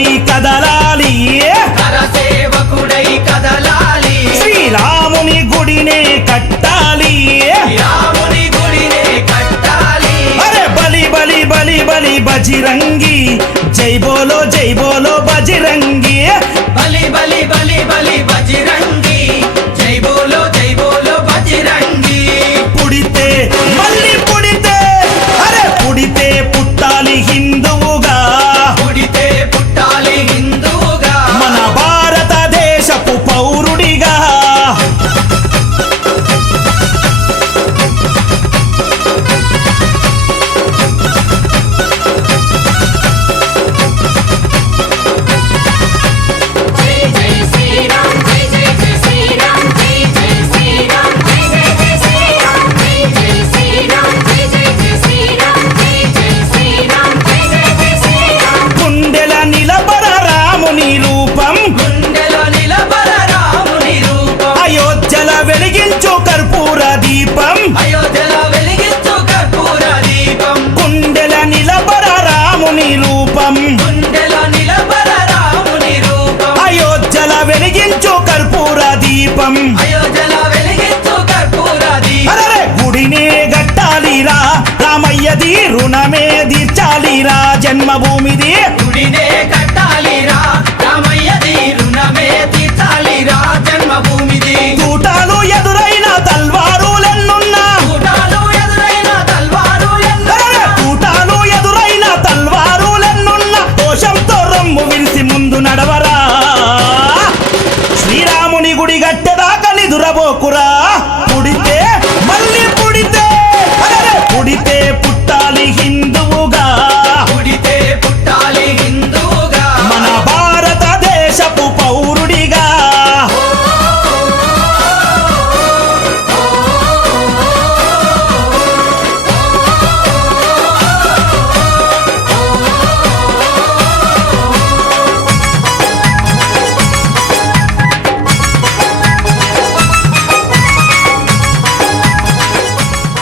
సేవకుడై కదలాలి, కరసేవకుడై కదలాలి, శ్రీరాముని గుడినే కట్టాలి, రాముని గుడినే కట్టాలి. అరే బలి బలి బలి బలి బజిరంగి, జై బోలో బజిరంగి, బలి బలి బలి బలి బజిరంగి, జై బోలో బజిరంగి. పుడితే మళ్ళీ పుడితే, అరే పుడితే పుట్టాలి హిందువుగా, పుడితే పుట్టాలి హిందువుగా, మన భారతదేశపు పౌరుడిగా. గుండెల నిలబర రాముని రూపం, గుండెలో నిలబర రాముని రూపం, అయోధ్యల వెలిగించు కర్పూర దీపం, అయోధ్యలో వెలిగించు కర్పూర దీపం. గుండెల నిలబర రాముని రూపం, గుండెలో నిలబర రాముని రూపం, అయోధ్యల వెలిగించు కర్పూర దీపం. అయోధ్యలో వెలిగించు కర్పూర దీపం. అరే గుడినే గట్టాలిరా, రామయ్యది రుణమే తీర్చాలిరా, జన్మభూమిది గుడినే